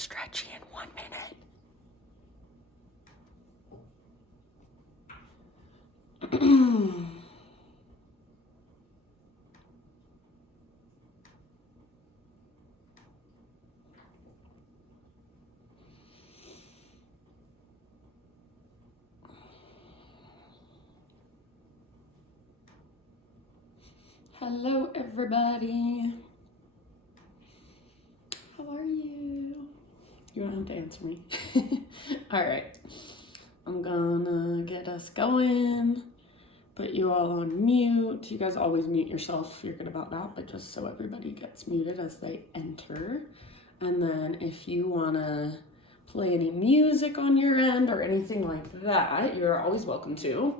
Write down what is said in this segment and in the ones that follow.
stretchy in 1 minute. Hello, everybody. How are you? You don't have to answer me. All right. I'm gonna get us going. Put you all on mute. You guys always mute yourself. You're good about that, but just so everybody gets muted as they enter. And then if you wanna play any music on your end or anything like that, you're always welcome to.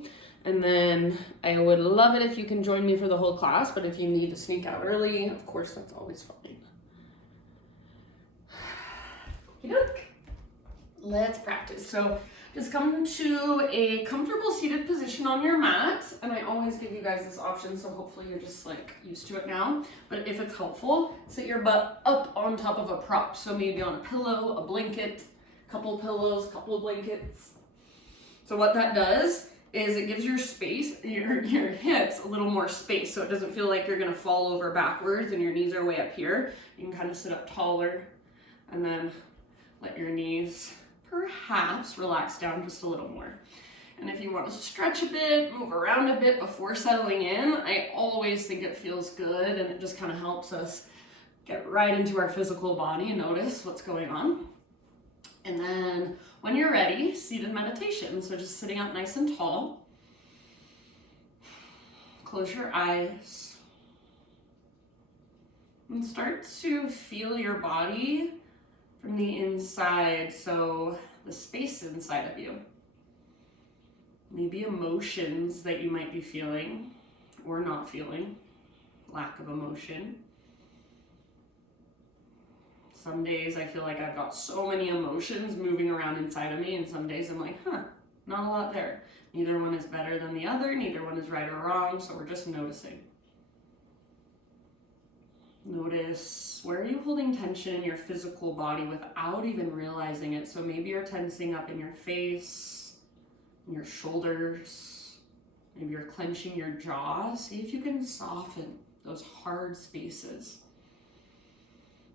And then I would love it if you can join me for the whole class, but if you need to sneak out early, of course, that's always fine. Look, let's practice. So just come to a comfortable seated position on your mat. And I always give you guys this option, so hopefully you're just like used to it now. But if it's helpful, sit your butt up on top of a prop. So maybe on a pillow, a blanket, couple pillows, couple blankets. So what that does is it gives your space, your hips a little more space, so it doesn't feel like you're gonna fall over backwards and your knees are way up here. You can kind of sit up taller and then let your knees perhaps relax down just a little more. And if you want to stretch a bit, move around a bit before settling in, I always think it feels good and it just kind of helps us get right into our physical body and notice what's going on. And then when you're ready, seated meditation. So just sitting up nice and tall. Close your eyes. And start to feel your body from the inside. So the space inside of you. Maybe emotions that you might be feeling or not feeling. Lack of emotion. Some days I feel like I've got so many emotions moving around inside of me, and some days I'm like, not a lot there. Neither one is better than the other, neither one is right or wrong, so we're just noticing. Notice, where are you holding tension in your physical body without even realizing it? So maybe you're tensing up in your face, in your shoulders, maybe you're clenching your jaw. See if you can soften those hard spaces.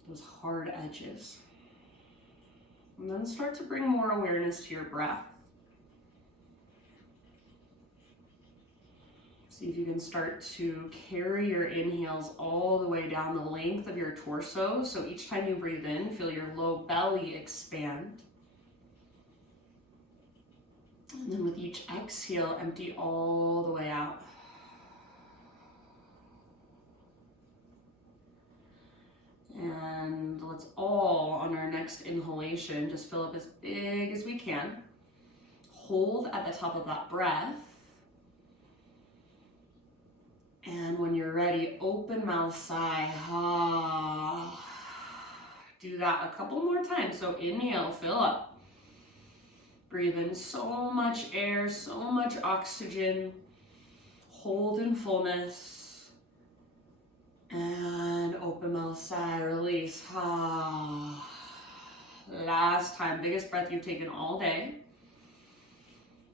Those hard edges. And then start to bring more awareness to your breath. See if you can start to carry your inhales all the way down the length of your torso. So each time you breathe in, feel your low belly expand. And then with each exhale, empty all the way out. And let's all, on our next inhalation, just fill up as big as we can. Hold at the top of that breath. And when you're ready, open mouth, sigh. Do that a couple more times. So inhale, fill up. Breathe in so much air, so much oxygen. Hold in fullness. And open mouth, sigh, release. Last time, biggest breath you've taken all day.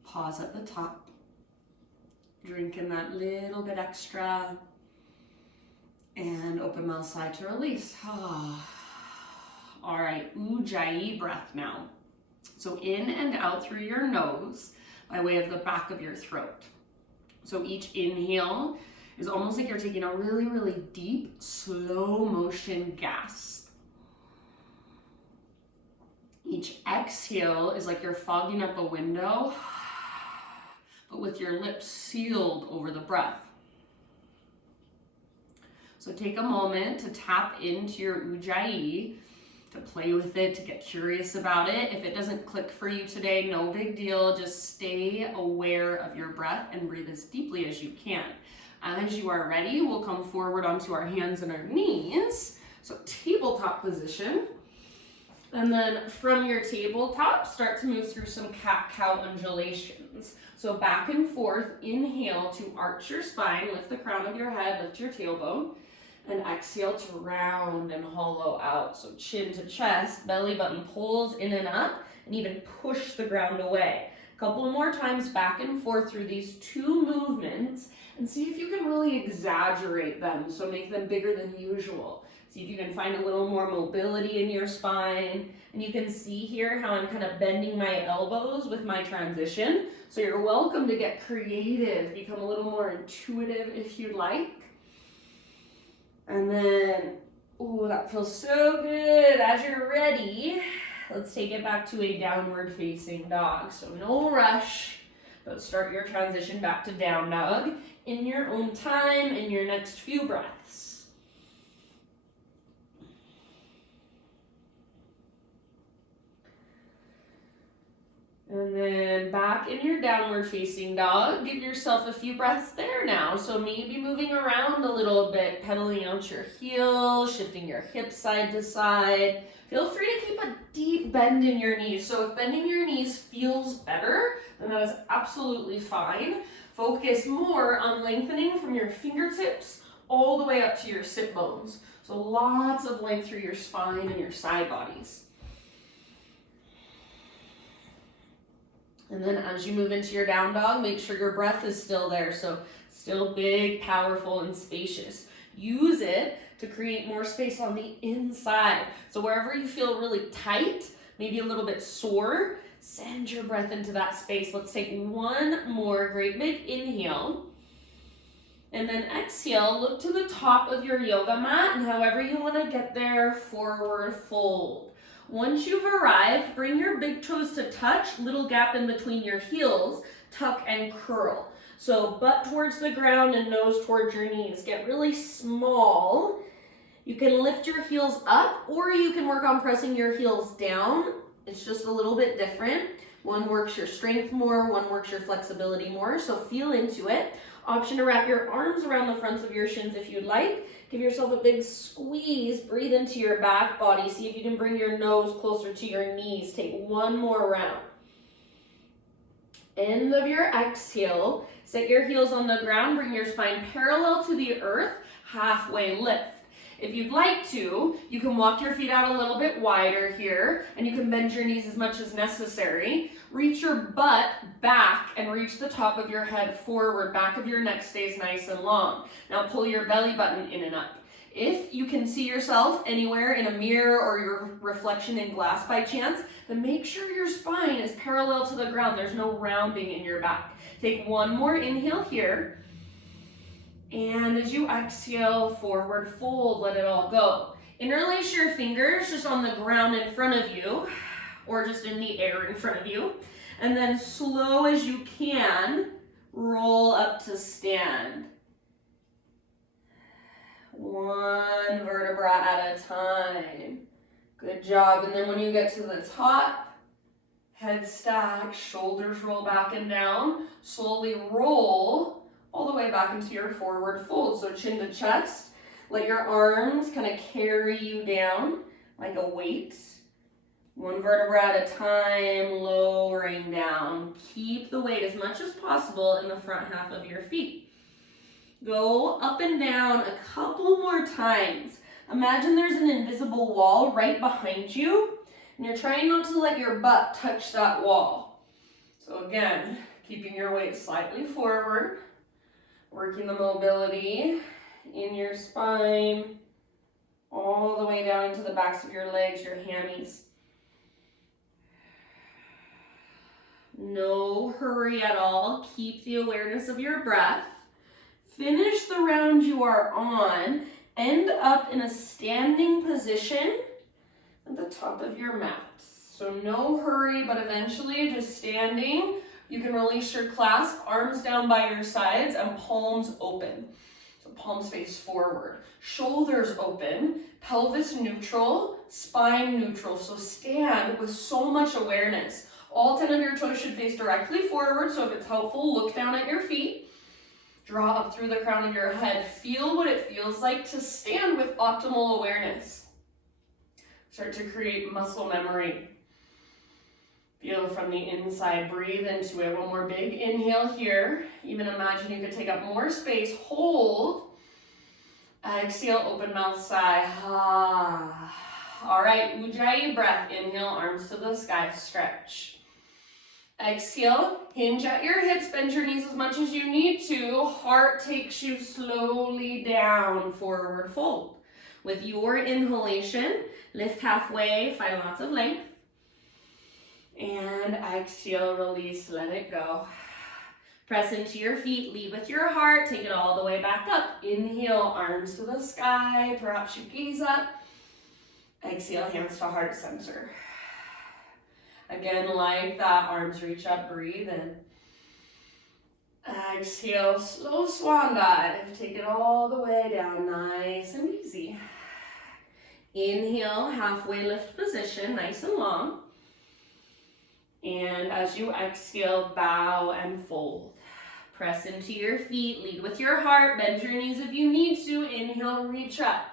Pause at the top. Drink in that little bit extra. And open mouth, sigh to release. All right, Ujjayi breath now. So in and out through your nose by way of the back of your throat. So each inhale is almost like you're taking a really, really deep, slow motion gasp. Each exhale is like you're fogging up a window, but with your lips sealed over the breath. So take a moment to tap into your Ujjayi, to play with it, to get curious about it. If it doesn't click for you today, no big deal. Just stay aware of your breath and breathe as deeply as you can. As you are ready, we'll come forward onto our hands and our knees. So tabletop position. And then from your tabletop, start to move through some cat-cow undulations. So back and forth, inhale to arch your spine, lift the crown of your head, lift your tailbone. And exhale to round and hollow out. So chin to chest, belly button pulls in and up, and even push the ground away. A couple more times back and forth through these two movements, and see if you can really exaggerate them, so make them bigger than usual. See if you can find a little more mobility in your spine. And you can see here how I'm kind of bending my elbows with my transition. So you're welcome to get creative, become a little more intuitive if you'd like. And then, ooh, that feels so good. As you're ready, let's take it back to a downward facing dog. So no rush, but start your transition back to down dog in your own time, in your next few breaths. And then back in your downward facing dog, give yourself a few breaths there now. So maybe moving around a little bit, pedaling out your heels, shifting your hips side to side. Feel free to keep a deep bend in your knees. So if bending your knees feels better, then that is absolutely fine. Focus more on lengthening from your fingertips all the way up to your sit bones. So lots of length through your spine and your side bodies. And then as you move into your down dog, make sure your breath is still there. So still big, powerful, and spacious. Use it to create more space on the inside. So wherever you feel really tight, maybe a little bit sore, send your breath into that space. Let's take one more great big inhale. And then exhale, look to the top of your yoga mat, and however you want to get there, forward fold. Once you've arrived, bring your big toes to touch, little gap in between your heels, tuck and curl. So butt towards the ground and nose towards your knees. Get really small. You can lift your heels up, or you can work on pressing your heels down. It's just a little bit different. One works your strength more, one works your flexibility more, so feel into it. Option to wrap your arms around the fronts of your shins if you'd like. Give yourself a big squeeze, breathe into your back body. See if you can bring your nose closer to your knees. Take one more round. End of your exhale, set your heels on the ground, bring your spine parallel to the earth, halfway lift. If you'd like to, you can walk your feet out a little bit wider here, and you can bend your knees as much as necessary. Reach your butt back and reach the top of your head forward. Back of your neck stays nice and long. Now pull your belly button in and up. If you can see yourself anywhere in a mirror or your reflection in glass by chance, then make sure your spine is parallel to the ground. There's no rounding in your back. Take one more inhale here. And as you exhale, forward fold, let it all go. Interlace your fingers just on the ground in front of you, or just in the air in front of you. And then slow as you can, roll up to stand. One vertebra at a time. Good job. And then when you get to the top, head stack, shoulders roll back and down. Slowly roll all the way back into your forward fold. So chin to chest. Let your arms kind of carry you down like a weight. One vertebra at a time, lowering down. Keep the weight as much as possible in the front half of your feet. Go up and down a couple more times. Imagine there's an invisible wall right behind you, and you're trying not to let your butt touch that wall. So again, keeping your weight slightly forward, working the mobility in your spine, all the way down into the backs of your legs, your hammies. No hurry at all. Keep the awareness of your breath. Finish the round you are on. End up in a standing position at the top of your mat. So no hurry, but eventually just standing. You can release your clasp, arms down by your sides and palms open. So palms face forward. Shoulders open, pelvis neutral, spine neutral. So stand with so much awareness. All 10 of your toes should face directly forward, so if it's helpful, look down at your feet. Draw up through the crown of your head. Feel what it feels like to stand with optimal awareness. Start to create muscle memory. Feel from the inside. Breathe into it. One more big inhale here. Even imagine you could take up more space. Hold. Exhale, open mouth, sigh. Ah. All right, Ujjayi breath. Inhale, arms to the sky, stretch. Exhale, hinge at your hips, bend your knees as much as you need to. Heart takes you slowly down, forward fold. With your inhalation, lift halfway, find lots of length. And exhale, release, let it go. Press into your feet, lead with your heart, take it all the way back up. Inhale, arms to the sky, perhaps you gaze up. Exhale, hands to heart center. Again, like that, arms reach up, breathe in. Exhale, slow swan dive. Take it all the way down, nice and easy. Inhale, halfway lift position, nice and long. And as you exhale, bow and fold. Press into your feet, lead with your heart, bend your knees if you need to. Inhale, reach up.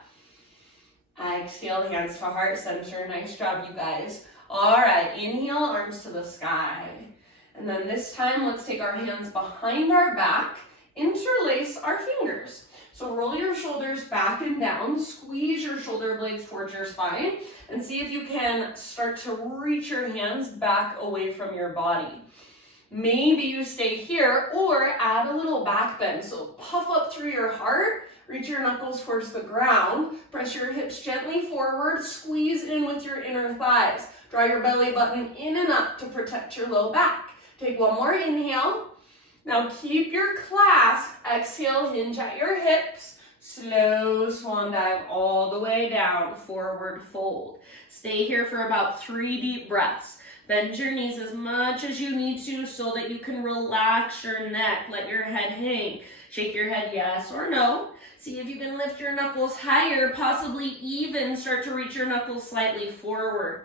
Exhale, hands to heart center. Nice job, you guys. All right, inhale, arms to the sky. And then this time, let's take our hands behind our back, interlace our fingers. So roll your shoulders back and down, squeeze your shoulder blades towards your spine, and see if you can start to reach your hands back away from your body. Maybe you stay here or add a little back bend. So puff up through your heart, reach your knuckles towards the ground, press your hips gently forward, squeeze in with your inner thighs. Draw your belly button in and up to protect your low back. Take one more inhale. Now keep your clasp. Exhale, hinge at your hips. Slow swan dive all the way down, forward fold. Stay here for about 3 deep breaths. Bend your knees as much as you need to so that you can relax your neck. Let your head hang. Shake your head yes or no. See if you can lift your knuckles higher, possibly even start to reach your knuckles slightly forward.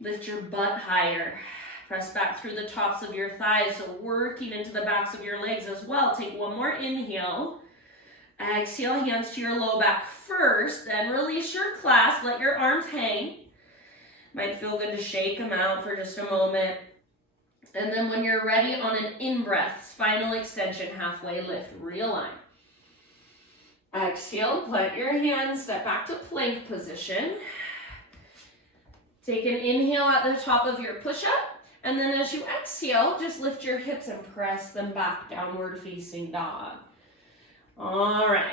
Lift your butt higher. Press back through the tops of your thighs, so working into the backs of your legs as well. Take one more inhale. Exhale, hands to your low back first, then release your clasp. Let your arms hang. Might feel good to shake them out for just a moment. And then when you're ready, on an in-breath, spinal extension, halfway lift, realign. Exhale, plant your hands, step back to plank position. Take an inhale at the top of your push-up, and then as you exhale, just lift your hips and press them back, downward facing dog. All right.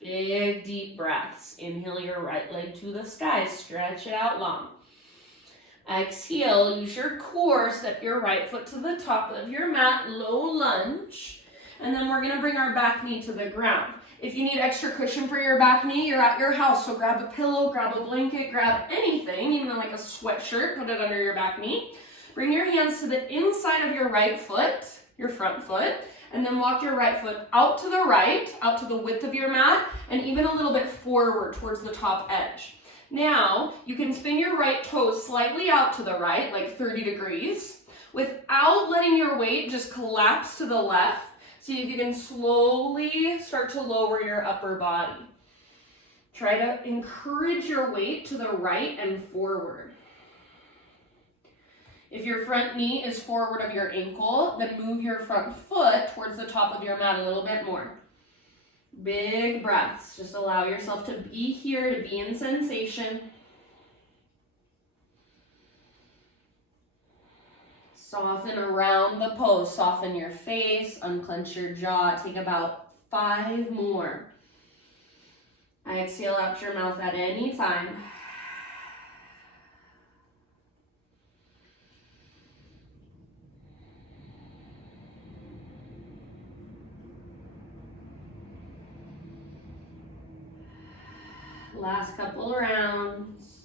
Big deep breaths. Inhale your right leg to the sky, stretch it out long. Exhale, use your core, step your right foot to the top of your mat, low lunge, and then we're gonna bring our back knee to the ground. If you need extra cushion for your back knee, you're at your house, so grab a pillow, grab a blanket, grab anything, even like a sweatshirt, put it under your back knee. Bring your hands to the inside of your right foot, your front foot, and then walk your right foot out to the right, out to the width of your mat, and even a little bit forward towards the top edge. Now, you can spin your right toes slightly out to the right, like 30 degrees, without letting your weight just collapse to the left. See if you can slowly start to lower your upper body. Try to encourage your weight to the right and forward. If your front knee is forward of your ankle, then move your front foot towards the top of your mat a little bit more. Big breaths. Just allow yourself to be here, to be in sensation. Soften around the pose. Soften your face, unclench your jaw. Take about 5 more. Exhale out your mouth at any time. Last couple rounds.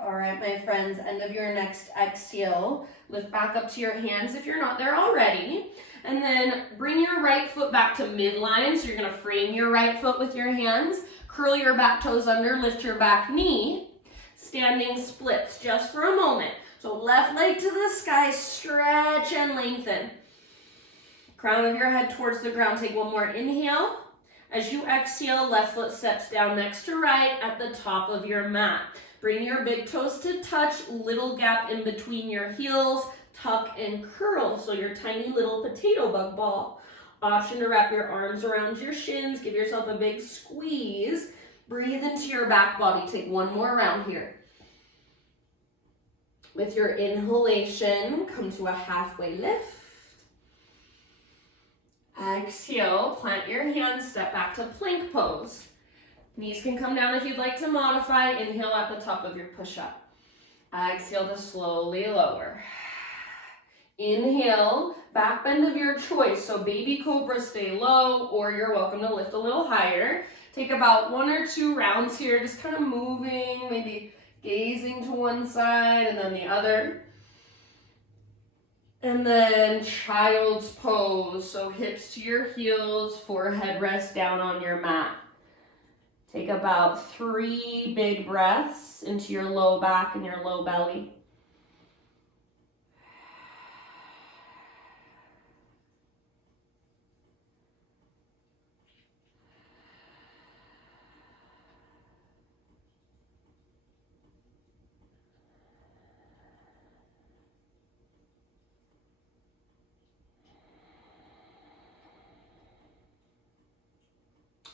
All right, my friends, end of your next exhale. Lift back up to your hands if you're not there already. And then bring your right foot back to midline. So you're gonna frame your right foot with your hands. Curl your back toes under, lift your back knee. Standing splits just for a moment. So left leg to the sky, stretch and lengthen. Crown of your head towards the ground. Take one more inhale. As you exhale, left foot steps down next to right at the top of your mat. Bring your big toes to touch, little gap in between your heels, tuck and curl, so your tiny little potato bug ball. Option to wrap your arms around your shins, give yourself a big squeeze. Breathe into your back body. Take one more round here. With your inhalation, come to a halfway lift. Exhale, plant your hands, step back to plank pose. Knees can come down if you'd like to modify. Inhale at the top of your push-up. Exhale to slowly lower. Inhale, back bend of your choice. So baby cobra, stay low, or you're welcome to lift a little higher. Take about 1 or 2 rounds here, just kind of moving, maybe gazing to one side and then the other. And then child's pose, so hips to your heels, forehead rest down on your mat. Take about 3 big breaths into your low back and your low belly.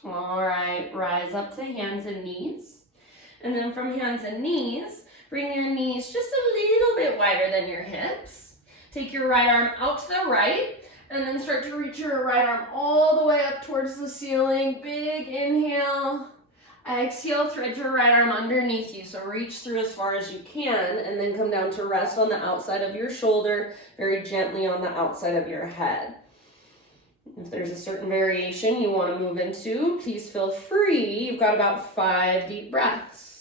All right, rise up to hands and knees. And then from hands and knees, bring your knees just a little bit wider than your hips. Take your right arm out to the right, and then start to reach your right arm all the way up towards the ceiling. Big inhale. Exhale, thread your right arm underneath you. So reach through as far as you can, and then come down to rest on the outside of your shoulder, very gently on the outside of your head. If there's a certain variation you want to move into, please feel free. You've got about 5 deep breaths.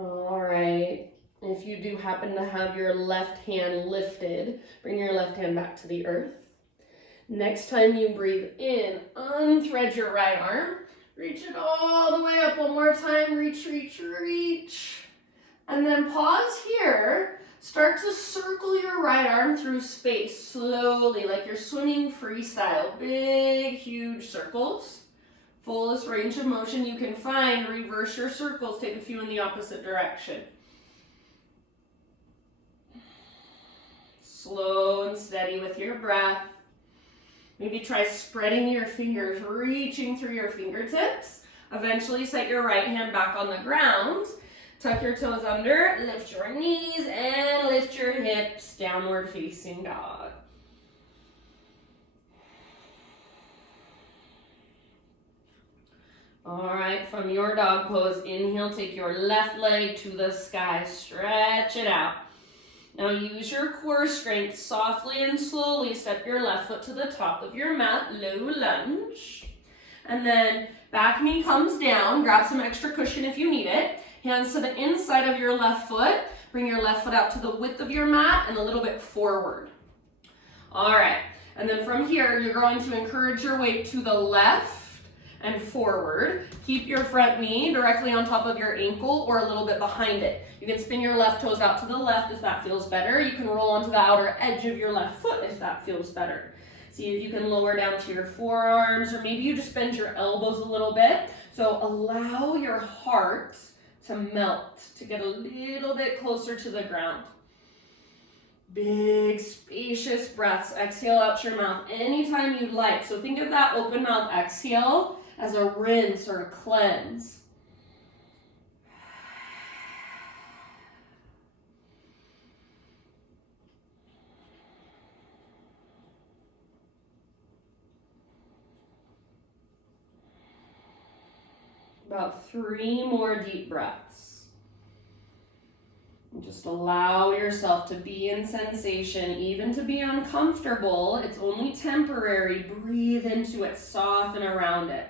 All right, if you do happen to have your left hand lifted, bring your left hand back to the earth. Next time you breathe in, unthread your right arm, reach it all the way up one more time, reach, reach, reach. And then pause here, start to circle your right arm through space slowly, like you're swimming freestyle, big, huge circles. Fullest range of motion you can find. Reverse your circles. Take a few in the opposite direction. Slow and steady with your breath. Maybe try spreading your fingers, reaching through your fingertips. Eventually set your right hand back on the ground. Tuck your toes under, lift your knees, and lift your hips, downward facing dog. All right, from your dog pose, inhale, take your left leg to the sky, stretch it out. Now use your core strength, softly and slowly step your left foot to the top of your mat, low lunge. And then back knee comes down, grab some extra cushion if you need it. Hands to the inside of your left foot, bring your left foot out to the width of your mat and a little bit forward. All right, and then from here, you're going to encourage your weight to the left and forward. Keep your front knee directly on top of your ankle or a little bit behind it. You can spin your left toes out to the left if that feels better. You can roll onto the outer edge of your left foot if that feels better. See if you can lower down to your forearms, or maybe you just bend your elbows a little bit. So allow your heart to melt, to get a little bit closer to the ground. Big, spacious breaths. Exhale out your mouth anytime you'd like. So think of that open mouth exhale as a rinse or a cleanse. About 3 more deep breaths. And just allow yourself to be in sensation, even to be uncomfortable. It's only temporary. Breathe into it, soften around it.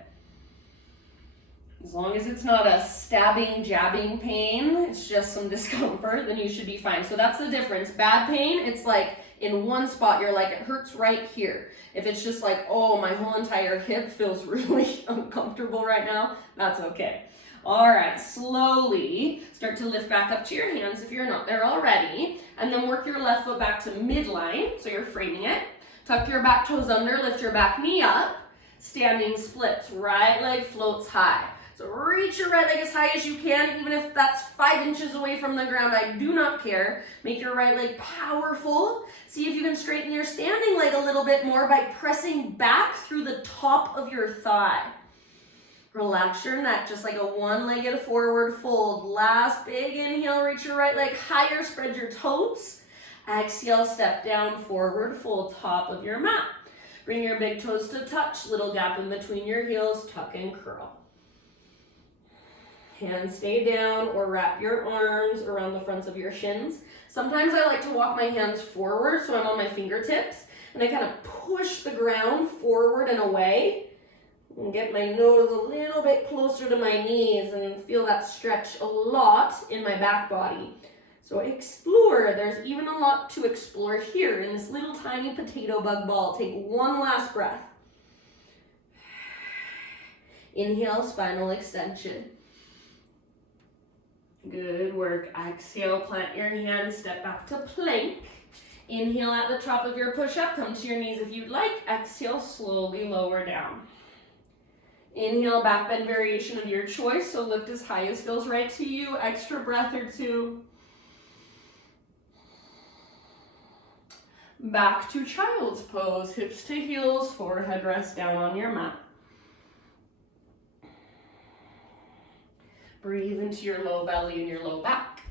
As long as it's not a stabbing, jabbing pain, it's just some discomfort, then you should be fine. So that's the difference. Bad pain, it's like in one spot, you're like, it hurts right here. If it's just like, oh, my whole entire hip feels really uncomfortable right now, that's okay. All right, slowly start to lift back up to your hands if you're not there already, and then work your left foot back to midline, so you're framing it. Tuck your back toes under, lift your back knee up, standing splits, right leg floats high. So reach your right leg as high as you can, even if that's 5 inches away from the ground, I do not care. Make your right leg powerful. See if you can straighten your standing leg a little bit more by pressing back through the top of your thigh. Relax your neck, just like a one-legged forward fold. Last big inhale, reach your right leg higher, spread your toes. Exhale, step down, forward fold, top of your mat. Bring your big toes to touch, little gap in between your heels, tuck and curl. Hands stay down or wrap your arms around the fronts of your shins. Sometimes I like to walk my hands forward so I'm on my fingertips and I kind of push the ground forward and away and get my nose a little bit closer to my knees and feel that stretch a lot in my back body. So explore. There's even a lot to explore here in this little tiny potato bug ball. Take one last breath. Inhale, spinal extension. Good work. Exhale, plant your hands, step back to plank. Inhale at the top of your push-up, come to your knees if you'd like. Exhale, slowly lower down. Inhale, back bend variation of your choice, so lift as high as feels right to you. Extra breath or two. Back to child's pose, hips to heels, forehead rest down on your mat. Breathe into your low belly and your low back.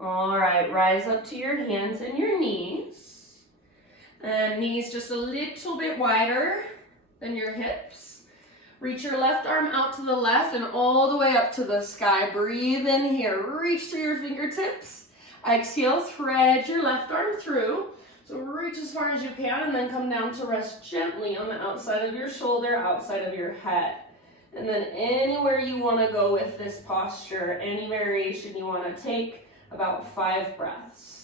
All right, rise up to your hands and your knees. And knees just a little bit wider than your hips. Reach your left arm out to the left and all the way up to the sky. Breathe in here. Reach through your fingertips. Exhale, thread your left arm through. So reach as far as you can and then come down to rest gently on the outside of your shoulder, outside of your head. And then anywhere you want to go with this posture, any variation you want to take, about 5 breaths.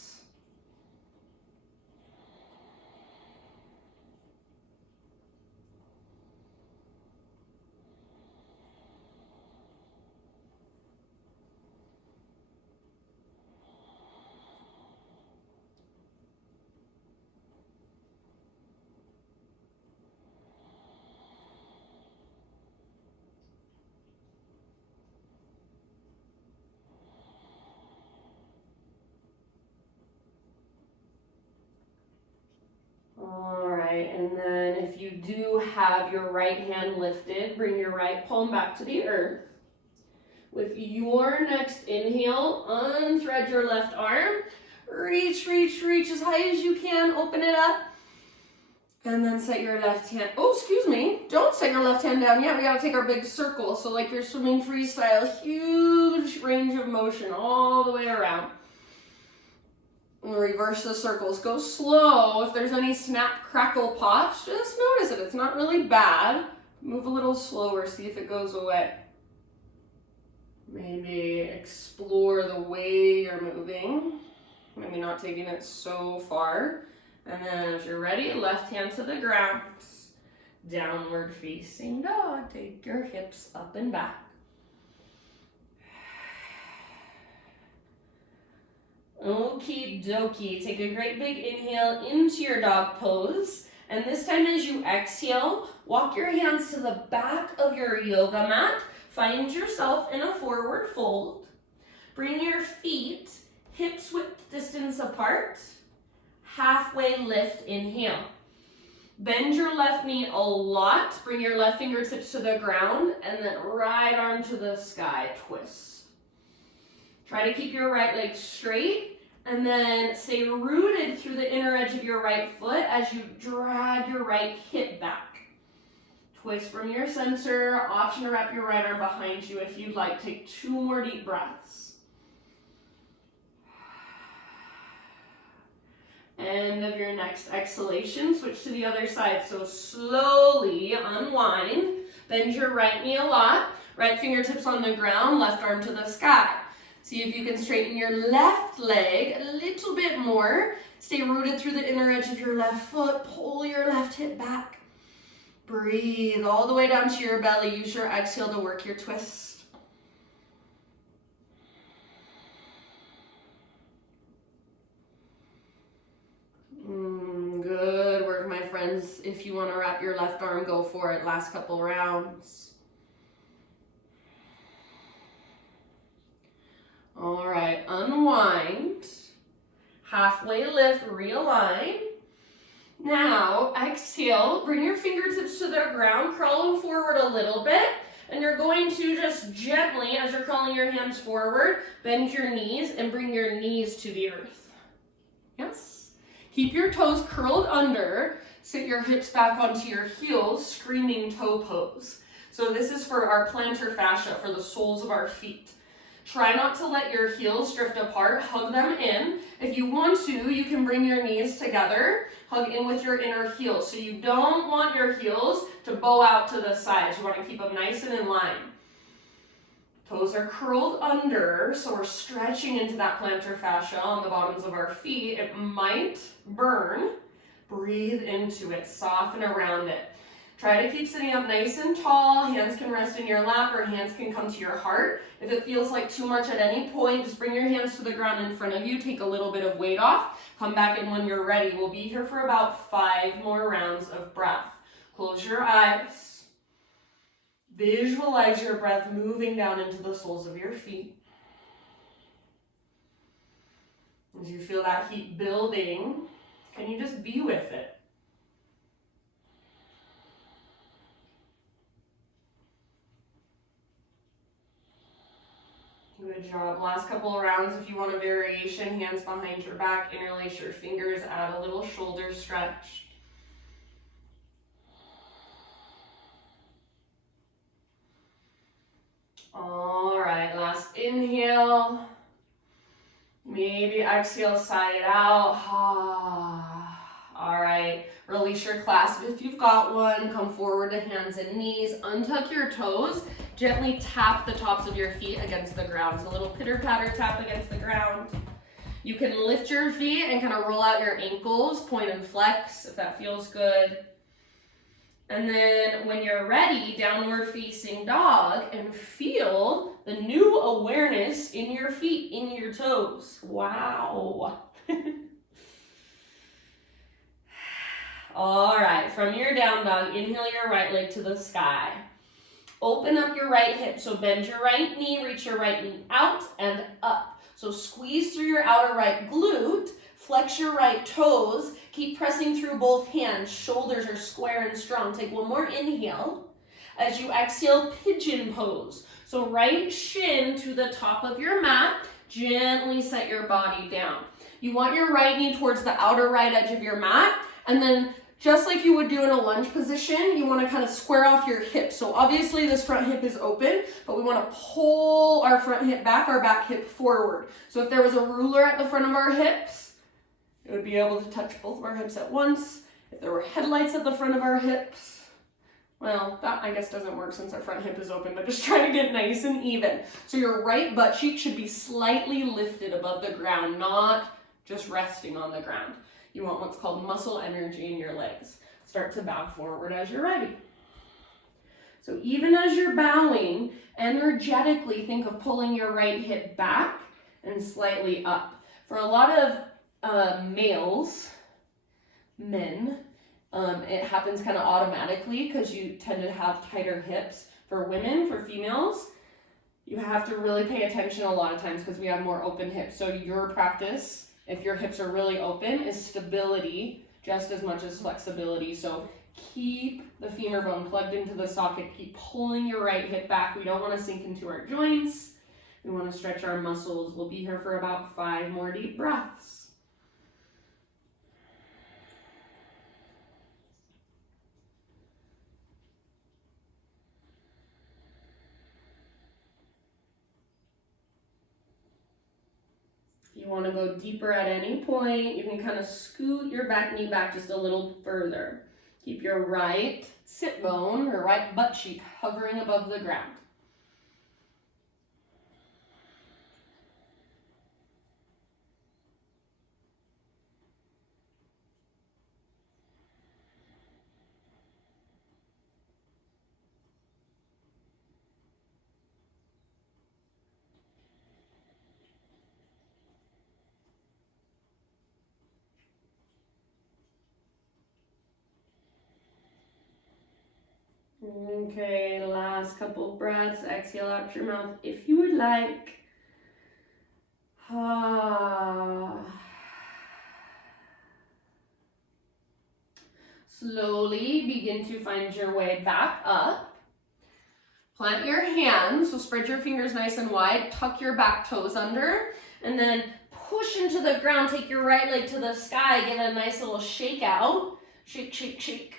All right, and then if you do have your right hand lifted, bring your right palm back to the earth. With your next inhale, unthread your left arm. Reach, reach, reach as high as you can. Open it up. And then set your left hand. Oh, excuse me. Don't set your left hand down yet. We got to take our big circle. So like you're swimming freestyle, huge range of motion all the way around. And reverse the circles. Go slow. If there's any snap, crackle, pops, just notice it. It's not really bad. Move a little slower. See if it goes away. Maybe explore the way you're moving. Maybe not taking it so far. And then if you're ready, left hand to the ground. Downward facing dog. Take your hips up and back. Okie dokie. Take a great big inhale into your dog pose. And this time as you exhale, walk your hands to the back of your yoga mat. Find yourself in a forward fold. Bring your feet hips width distance apart. Halfway lift, inhale. Bend your left knee a lot. Bring your left fingertips to the ground and then right arm to the sky, twist. Try to keep your right leg straight and then stay rooted through the inner edge of your right foot as you drag your right hip back. Twist from your center. Option to wrap your right arm behind you if you'd like. Take 2 more deep breaths. End of your next exhalation. Switch to the other side. So slowly unwind. Bend your right knee a lot. Right fingertips on the ground. Left arm to the sky. See if you can straighten your left leg a little bit more. Stay rooted through the inner edge of your left foot. Pull your left hip back. Breathe all the way down to your belly. Use your exhale to work your twist. Good work, my friends. If you want to wrap your left arm, go for it. Last couple rounds. All right, unwind. Halfway lift, realign. Now, exhale, bring your fingertips to the ground, crawling forward a little bit, and you're going to just gently, as you're crawling your hands forward, bend your knees and bring your knees to the earth. Yes? Keep your toes curled under, sit your hips back onto your heels, screaming toe pose. So this is for our plantar fascia, for the soles of our feet. Try not to let your heels drift apart, hug them in. If you want to, you can bring your knees together, hug in with your inner heels. So you don't want your heels to bow out to the sides. You want to keep them nice and in line. Toes are curled under, so we're stretching into that plantar fascia on the bottoms of our feet. It might burn. Breathe into it, soften around it. Try to keep sitting up nice and tall. Hands can rest in your lap or hands can come to your heart. If it feels like too much at any point, just bring your hands to the ground in front of you. Take a little bit of weight off. Come back in when you're ready. We'll be here for about 5 more rounds of breath. Close your eyes. Visualize your breath moving down into the soles of your feet. As you feel that heat building, can you just be with it? Good job. Last couple of rounds. If you want a variation, hands behind your back, interlace your fingers, add a little shoulder stretch. All right, last inhale. Maybe exhale, sigh it out. All right, release your clasp if you've got one. Come forward to hands and knees. Untuck your toes. Gently tap the tops of your feet against the ground. So a little pitter-patter tap against the ground. You can lift your feet and kind of roll out your ankles, point and flex if that feels good. And then when you're ready, downward facing dog, and feel the new awareness in your feet, in your toes. Wow. All right, from your down dog, inhale your right leg to the sky. Open up your right hip, so bend your right knee, reach your right knee out and up. So squeeze through your outer right glute, flex your right toes, keep pressing through both hands, shoulders are square and strong. Take one more inhale. As you exhale, pigeon pose. So right shin to the top of your mat, gently set your body down. You want your right knee towards the outer right edge of your mat, and then just like you would do in a lunge position, you want to kind of square off your hips. So obviously this front hip is open, but we want to pull our front hip back, our back hip forward. So if there was a ruler at the front of our hips, it would be able to touch both of our hips at once. If there were headlights at the front of our hips, well, that I guess doesn't work since our front hip is open, but just try to get nice and even. So your right butt cheek should be slightly lifted above the ground, not just resting on the ground. You want what's called muscle energy in your legs. Start to bow forward as you're ready. So even as you're bowing, energetically think of pulling your right hip back and slightly up. For a lot of men, it happens kind of automatically because you tend to have tighter hips. For women, for females, you have to really pay attention a lot of times because we have more open hips. So your practice, if your hips are really open, is stability just as much as flexibility. So keep the femur bone plugged into the socket. Keep pulling your right hip back. We don't want to sink into our joints. We want to stretch our muscles. We'll be here for about 5 more deep breaths. you want to go deeper at any point, you can kind of scoot your back knee back just a little further. Keep your right sit bone or right butt cheek hovering above the ground. Okay, last couple breaths. Exhale out your mouth if you would like. Slowly begin to find your way back up. Plant your hands, so spread your fingers nice and wide, tuck your back toes under, and then push into the ground. Take your right leg to the sky, give it a nice little shake out. Shake, shake, shake.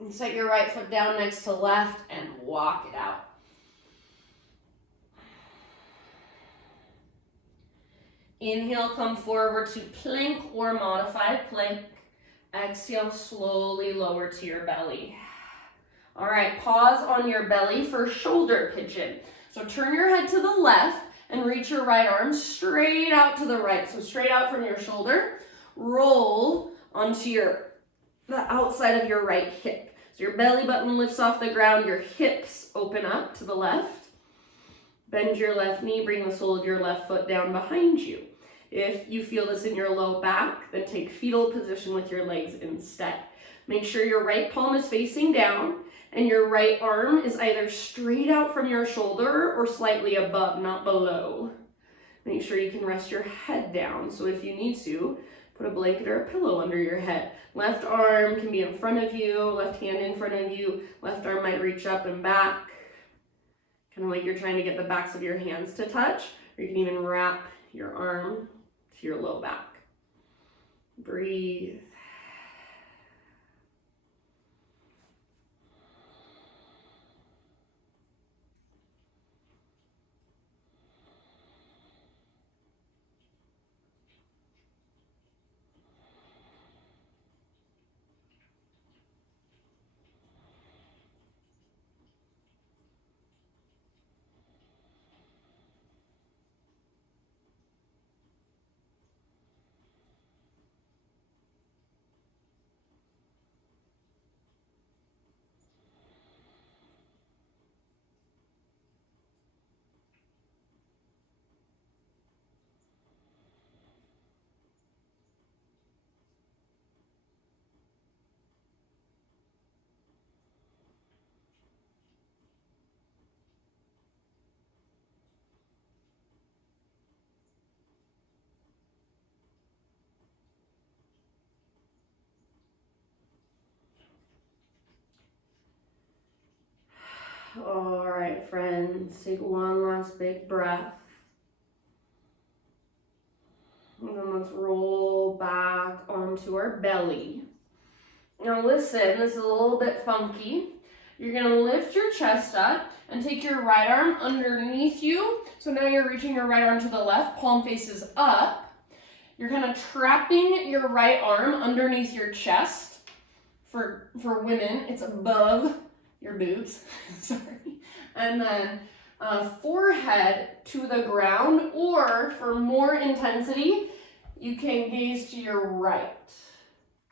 And set your right foot down next to left and walk it out. Inhale, come forward to plank or modified plank. Exhale, slowly lower to your belly. All right, pause on your belly for shoulder pigeon. So turn your head to the left and reach your right arm straight out to the right. So straight out from your shoulder, roll onto the outside of your right hip. So your belly button lifts off the ground, your hips open up to the left. Bend your left knee, bring the sole of your left foot down behind you. If you feel this in your low back, then take fetal position with your legs instead. Make sure your right palm is facing down and your right arm is either straight out from your shoulder or slightly above, not below. Make sure you can rest your head down. So if you need to, put a blanket or a pillow under your head. Left arm can be in front of you, left hand in front of you. Left arm might reach up and back, kind of like you're trying to get the backs of your hands to touch, or you can even wrap your arm to your low back. Breathe. All right, friends, take one last big breath. And then let's roll back onto our belly. Now listen, this is a little bit funky. You're gonna lift your chest up and take your right arm underneath you. So now you're reaching your right arm to the left, palm faces up. You're kind of trapping your right arm underneath your chest. For women, it's above your boobs, sorry. And then forehead to the ground, or for more intensity, you can gaze to your right.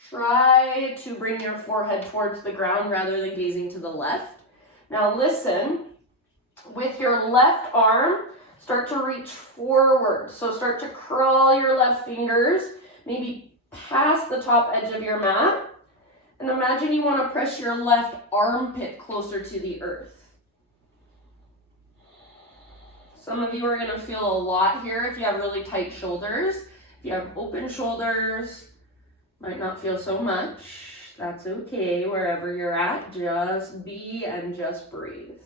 Try to bring your forehead towards the ground rather than gazing to the left. Now listen, with your left arm, start to reach forward. So start to crawl your left fingers, maybe past the top edge of your mat. And imagine you want to press your left armpit closer to the earth. Some of you are going to feel a lot here if you have really tight shoulders. If you have open shoulders, might not feel so much. That's okay, wherever you're at. Just be and just breathe.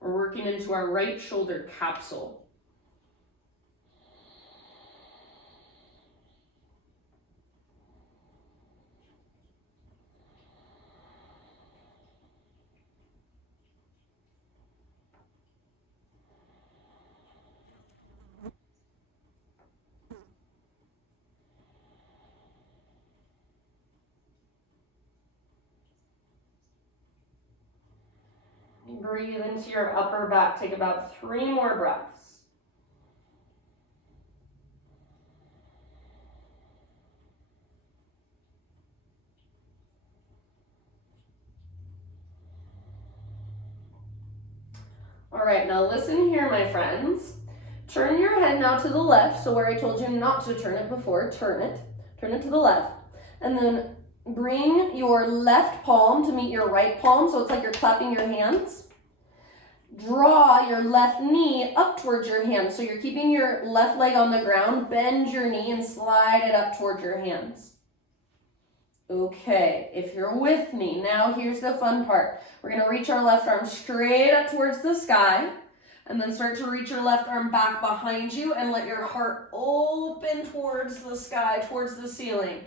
We're working into our right shoulder capsule. Breathe into your upper back. Take about 3 more breaths. All right, now listen here, my friends. Turn your head now to the left. So where I told you not to turn it before, turn it. Turn it to the left. And then bring your left palm to meet your right palm. So it's like you're clapping your hands. Draw your left knee up towards your hand. So you're keeping your left leg on the ground. Bend your knee and slide it up towards your hands. Okay, if you're with me, now here's the fun part. We're going to reach our left arm straight up towards the sky. And then start to reach your left arm back behind you and let your heart open towards the sky, towards the ceiling.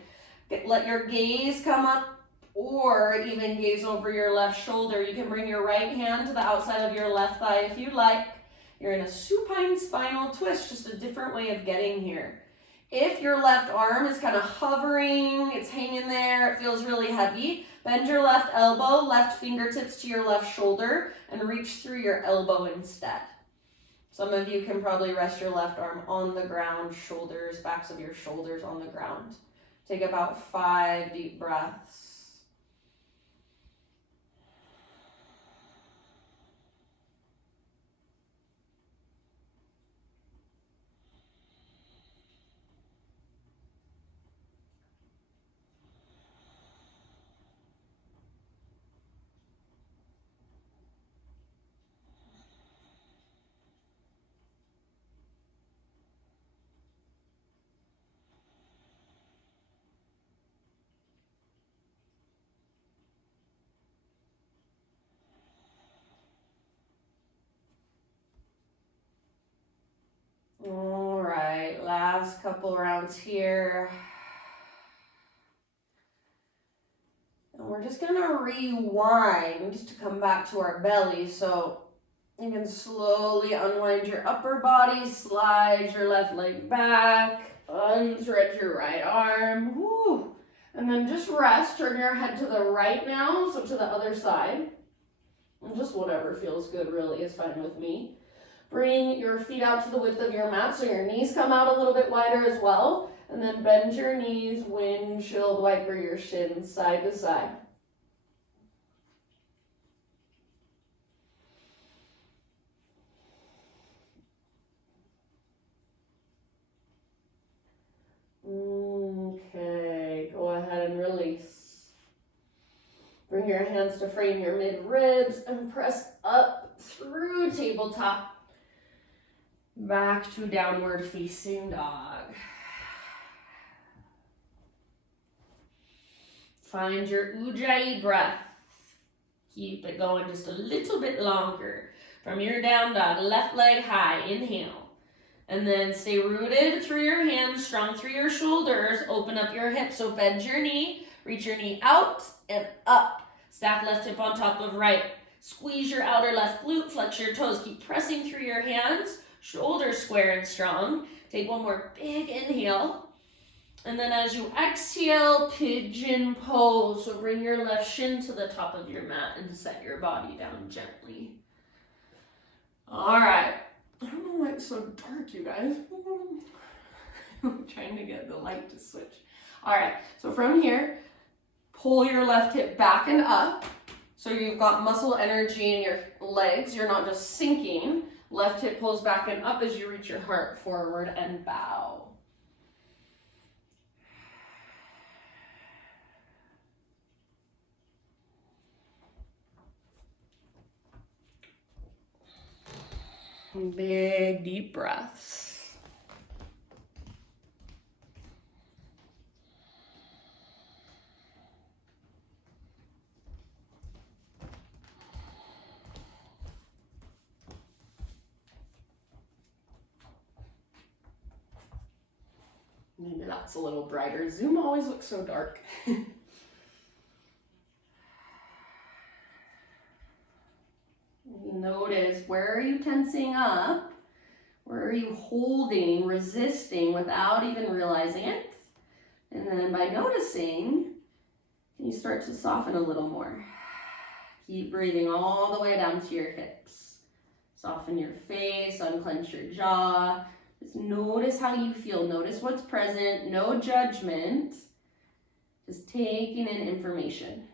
Let your gaze come up or even gaze over your left shoulder. You can bring your right hand to the outside of your left thigh if you like. You're in a supine spinal twist, just a different way of getting here. If your left arm is kind of hovering, it's hanging there, it feels really heavy, bend your left elbow, left fingertips to your left shoulder, and reach through your elbow instead. Some of you can probably rest your left arm on the ground, shoulders, backs of your shoulders on the ground. Take about 5 deep breaths. All right, last couple rounds here. And we're just gonna rewind to come back to our belly. So you can slowly unwind your upper body, slide your left leg back, unstretch your right arm. Woo. And then just rest, turn your head to the right now, so to the other side. And just whatever feels good really is fine with me. Bring your feet out to the width of your mat so your knees come out a little bit wider as well. And then bend your knees, windshield wiper your shins side to side. Okay, go ahead and release. Bring your hands to frame your mid-ribs and press up through tabletop. Back to downward facing dog. Find your Ujjayi breath. Keep it going just a little bit longer. From your down dog, left leg high, inhale. And then stay rooted through your hands, strong through your shoulders. Open up your hips, so bend your knee. Reach your knee out and up. Stack left hip on top of right. Squeeze your outer left glute, flex your toes. Keep pressing through your hands. Shoulders square and strong. Take one more big inhale. And then as you exhale, pigeon pose. So bring your left shin to the top of your mat and set your body down gently. All right. I don't know why it's so dark, you guys. I'm trying to get the light to switch. All right. So from here, pull your left hip back and up. So you've got muscle energy in your legs. You're not just sinking. Left hip pulls back and up as you reach your heart forward and bow. Big deep breaths. Maybe that's a little brighter. Zoom always looks so dark. Notice, where are you tensing up? Where are you holding, resisting without even realizing it? And then by noticing, can you start to soften a little more? Keep breathing all the way down to your hips. Soften your face, unclench your jaw. Just notice how you feel. Notice what's present. No judgment. Just taking in information.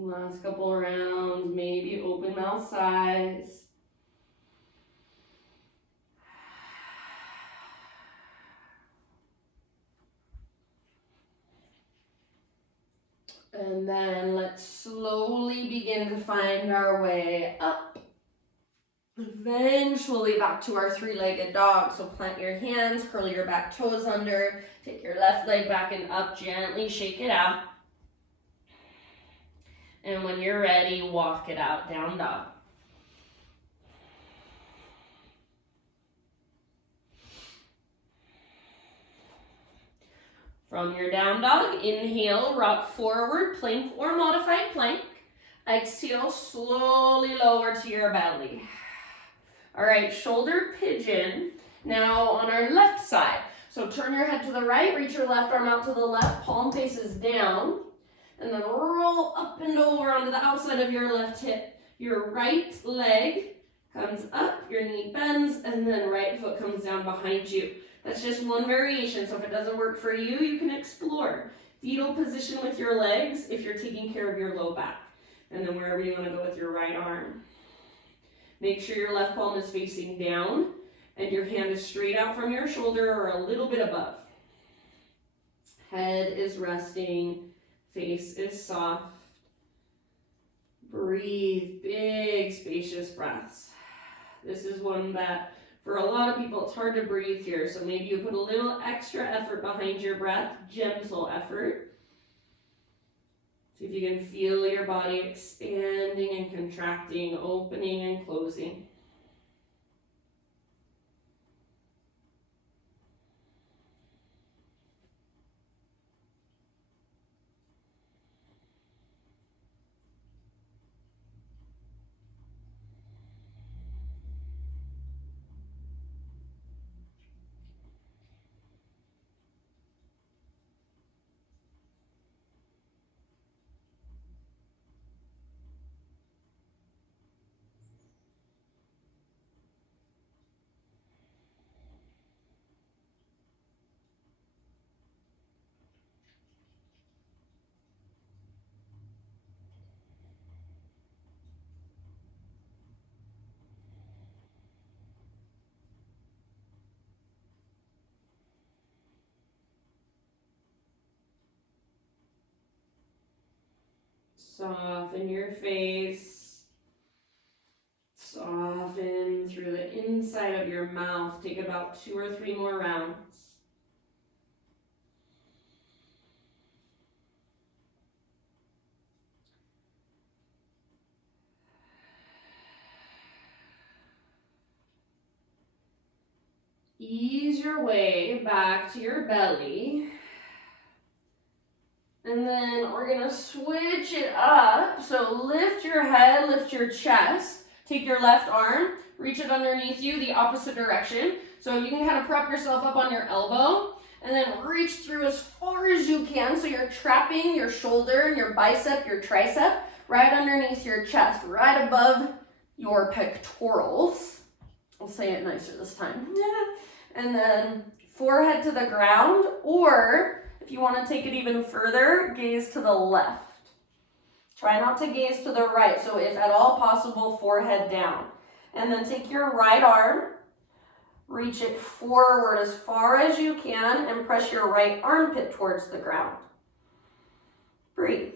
Last couple rounds, maybe open mouth sighs. And then let's slowly begin to find our way up. Eventually back to our three-legged dog. So plant your hands, curl your back toes under, take your left leg back and up, gently shake it out. And when you're ready, walk it out, down dog. From your down dog, inhale, rock forward, plank or modified plank. Exhale, slowly lower to your belly. All right, shoulder pigeon. Now on our left side. So turn your head to the right, reach your left arm out to the left, palm faces down. And then roll up and over onto the outside of your left hip. Your right leg comes up, your knee bends, and then right foot comes down behind you. That's just one variation, so if it doesn't work for you, you can explore. Fetal position with your legs if you're taking care of your low back. And then wherever you want to go with your right arm. Make sure your left palm is facing down and your hand is straight out from your shoulder or a little bit above. Head is resting. Face is soft. Breathe big, spacious breaths. This is one that, for a lot of people, it's hard to breathe here. So maybe you put a little extra effort behind your breath, gentle effort. See if you can feel your body expanding and contracting, opening and closing. Soften your face. Soften through the inside of your mouth. Take about 2 or 3 more rounds. Ease your way back to your belly. And then we're gonna switch it up. So lift your head, lift your chest. Take your left arm, reach it underneath you the opposite direction. So you can kind of prop yourself up on your elbow and then reach through as far as you can. So you're trapping your shoulder and your bicep, your tricep, right underneath your chest, right above your pectorals. I'll say it nicer this time. And then forehead to the ground, or If you want to take it even further, gaze to the left. Try not to gaze to the right, so if at all possible, forehead down. And then take your right arm, reach it forward as far as you can, and press your right armpit towards the ground. Breathe.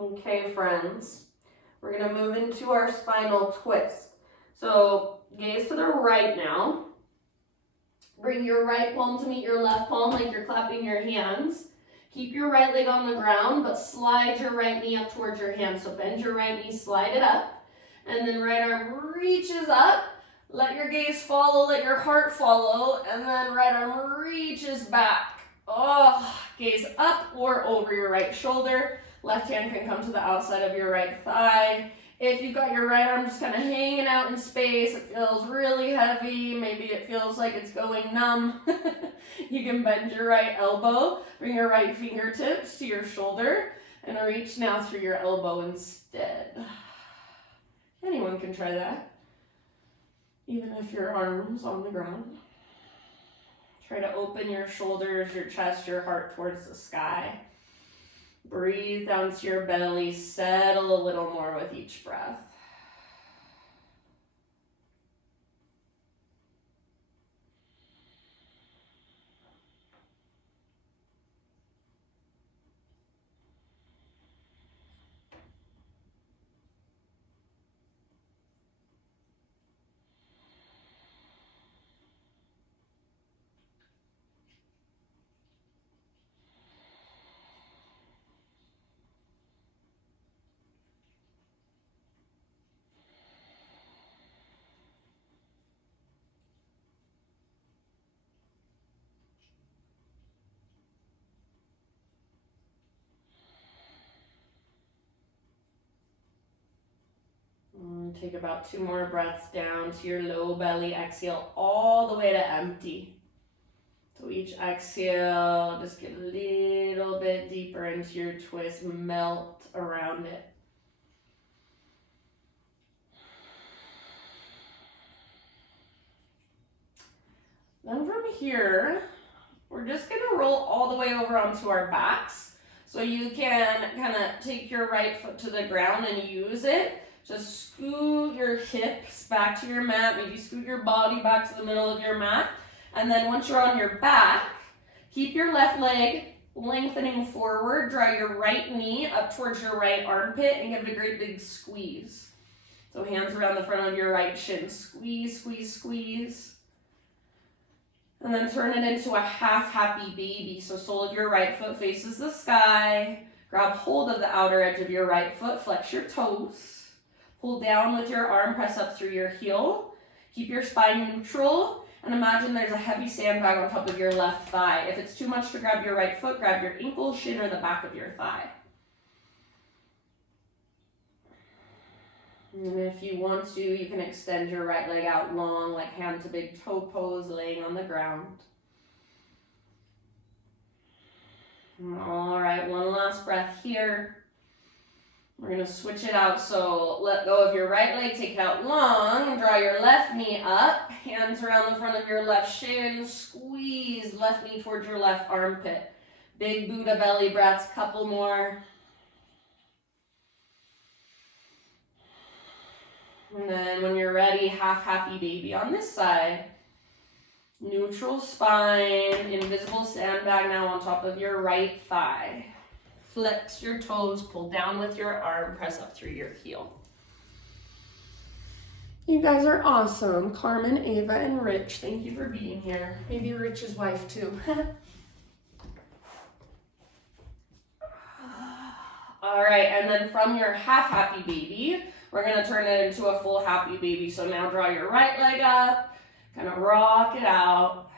Okay, friends, we're going to move into our spinal twist. So gaze to the right now. Bring your right palm to meet your left palm like you're clapping your hands. Keep your right leg on the ground, but slide your right knee up towards your hand. So bend your right knee, slide it up, and then right arm reaches up. Let your gaze follow, let your heart follow, and then right arm reaches back. Oh, gaze up or over your right shoulder. Left hand can come to the outside of your right thigh. If you've got your right arm just kind of hanging out in space, it feels really heavy, maybe it feels like it's going numb, you can bend your right elbow, bring your right fingertips to your shoulder, and reach now through your elbow instead. Anyone can try that, even if your arm's on the ground. Try to open your shoulders, your chest, your heart towards the sky. Breathe down to your belly, settle a little more with each breath. Take about 2 more breaths down to your low belly. Exhale all the way to empty. So each exhale, just get a little bit deeper into your twist, melt around it. Then from here, we're just gonna roll all the way over onto our backs. So you can kind of take your right foot to the ground and use it. Just scoot your hips back to your mat, maybe scoot your body back to the middle of your mat. And then once you're on your back, keep your left leg lengthening forward, draw your right knee up towards your right armpit and give it a great big squeeze. So hands around the front of your right shin, squeeze, squeeze, squeeze. And then turn it into a half happy baby. So sole of your right foot faces the sky. Grab hold of the outer edge of your right foot, flex your toes. Pull down with your arm, press up through your heel. Keep your spine neutral. And imagine there's a heavy sandbag on top of your left thigh. If it's too much to grab your right foot, grab your ankle, shin, or the back of your thigh. And if you want to, you can extend your right leg out long, like hand to big toe pose, laying on the ground. All right, one last breath here. We're gonna switch it out, so let go of your right leg, take it out long, draw your left knee up, hands around the front of your left shin, squeeze left knee towards your left armpit. Big Buddha belly breaths, couple more. And then when you're ready, half happy baby on this side. Neutral spine, invisible sandbag now on top of your right thigh. Flex your toes, pull down with your arm, press up through your heel. You guys are awesome. Carmen, Ava, and Rich, thank you for being here. Maybe Rich's wife too. All right, and then from your half happy baby, we're gonna turn it into a full happy baby. So now draw your right leg up, kind of rock it out.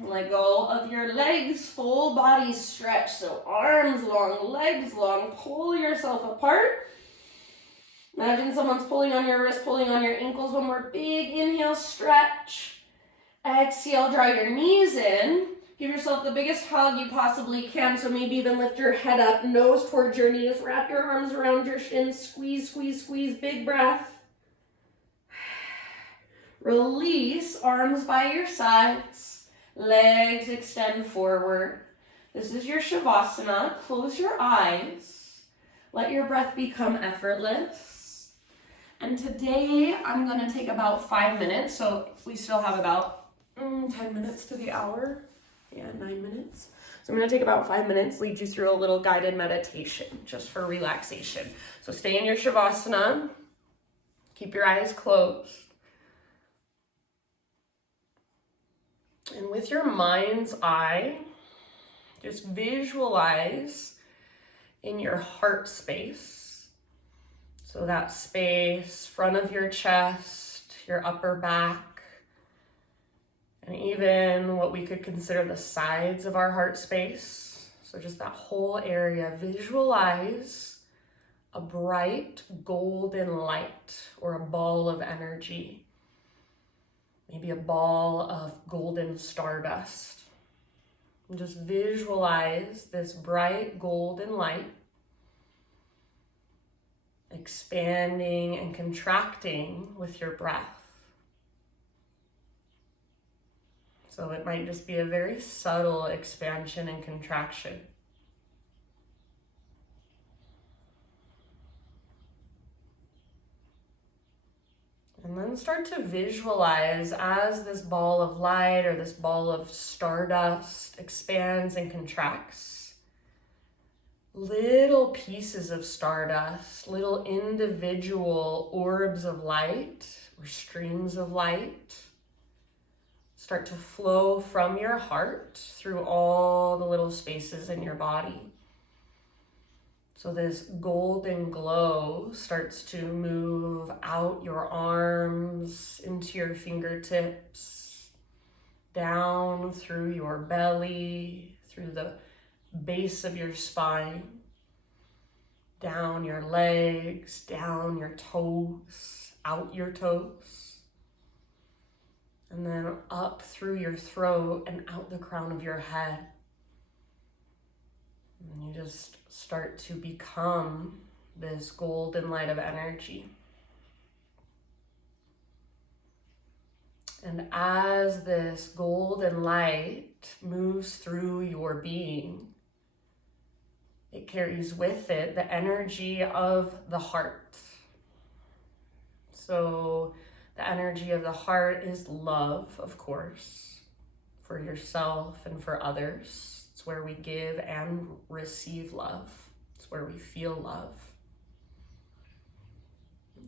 Let go of your legs, full body stretch. So arms long, legs long, pull yourself apart. Imagine someone's pulling on your wrist, pulling on your ankles. One more big inhale, stretch. Exhale, draw your knees in. Give yourself the biggest hug you possibly can. So maybe even lift your head up, nose towards your knees. Wrap your arms around your shins. Squeeze, squeeze, squeeze. Big breath. Release, arms by your sides. Legs extend forward. This is your Shavasana. Close your eyes. Let your breath become effortless. And today I'm going to take about 5 minutes. So we still have about 10 minutes to the hour. Yeah, 9 minutes. So I'm going to take about 5 minutes, lead you through a little guided meditation just for relaxation. So stay in your Shavasana. Keep your eyes closed. And with your mind's eye, just visualize in your heart space. So that space, front of your chest, your upper back, and even what we could consider the sides of our heart space. So just that whole area. Visualize a bright golden light or a ball of energy. Maybe a ball of golden stardust. And just visualize this bright golden light expanding and contracting with your breath. So it might just be a very subtle expansion and contraction. And then start to visualize as this ball of light or this ball of stardust expands and contracts. Little pieces of stardust, little individual orbs of light or streams of light start to flow from your heart through all the little spaces in your body. So this golden glow starts to move out your arms, into your fingertips, down through your belly, through the base of your spine, down your legs, down your toes, out your toes, and then up through your throat and out the crown of your head. And you just start to become this golden light of energy. And as this golden light moves through your being, it carries with it the energy of the heart. So the energy of the heart is love, of course, for yourself and for others. It's where we give and receive love. It's where we feel love.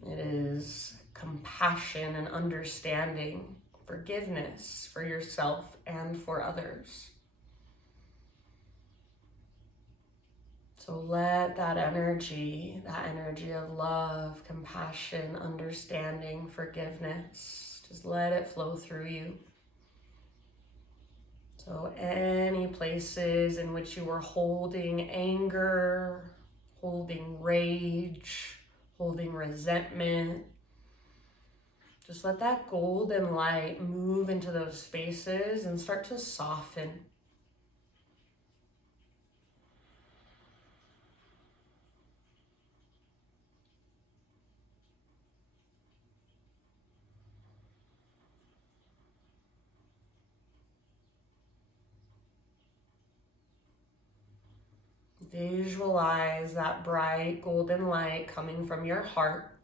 It is compassion and understanding, forgiveness for yourself and for others. So let that energy of love, compassion, understanding, forgiveness, just let it flow through you. So any places in which you are holding anger, holding rage, holding resentment, just let that golden light move into those spaces and start to soften. Visualize that bright golden light coming from your heart.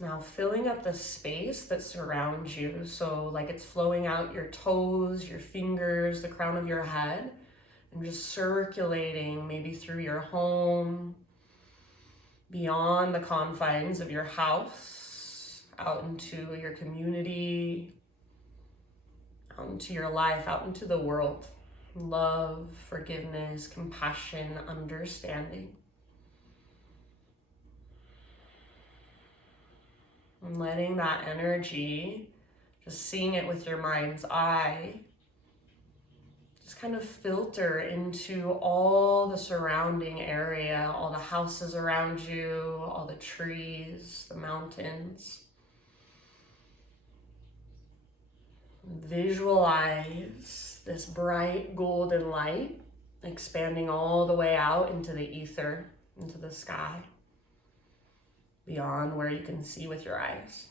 Now filling up the space that surrounds you. So like it's flowing out your toes, your fingers, the crown of your head, and just circulating maybe through your home, beyond the confines of your house, out into your community, out into your life, out into the world. Love, forgiveness, compassion, understanding. And letting that energy, just seeing it with your mind's eye, just kind of filter into all the surrounding area, all the houses around you, all the trees, the mountains. Visualize this bright golden light expanding all the way out into the ether, into the sky, beyond where you can see with your eyes.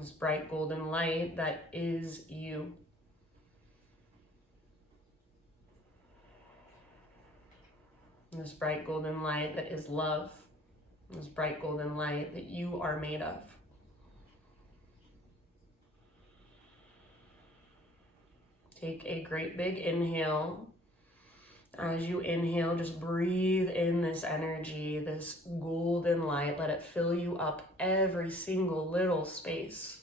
This bright golden light that is you. This bright golden light that is love. This bright golden light that you are made of. Take a great big inhale. As you inhale, just breathe in this energy, this golden light. Let it fill you up every single little space.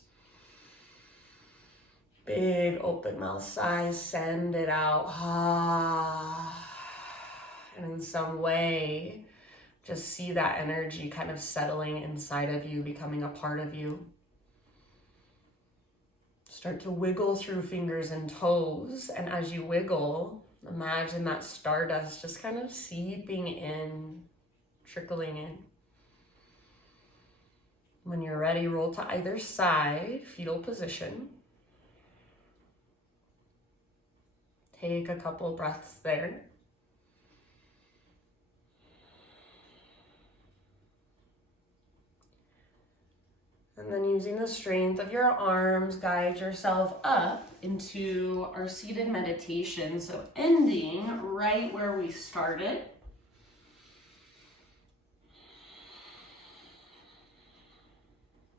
Big open mouth sighs, send it out. And in some way, just see that energy kind of settling inside of you, becoming a part of you. Start to wiggle through fingers and toes. And as you wiggle, imagine that stardust just kind of seeping in, trickling in. When you're ready, roll to either side, fetal position. Take a couple breaths there. And then using the strength of your arms, guide yourself up into our seated meditation. So ending right where we started.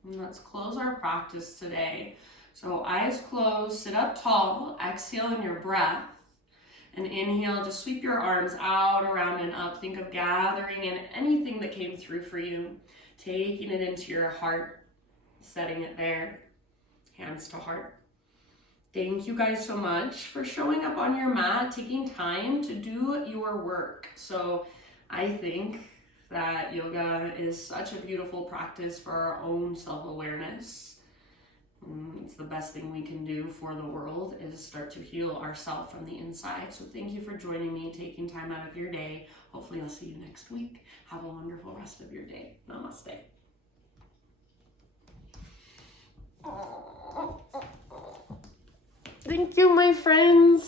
And let's close our practice today. So eyes closed, sit up tall, exhale in your breath. And inhale, just sweep your arms out, around, and up. Think of gathering in anything that came through for you, taking it into your heart. Setting it there, hands to heart. Thank you guys so much for showing up on your mat, taking time to do your work. So I think that yoga is such a beautiful practice for our own self-awareness. It's the best thing we can do for the world is start to heal ourselves from the inside. So thank you for joining me, taking time out of your day. Hopefully I'll see you next week. Have a wonderful rest of your day. Namaste. Thank you, my friends.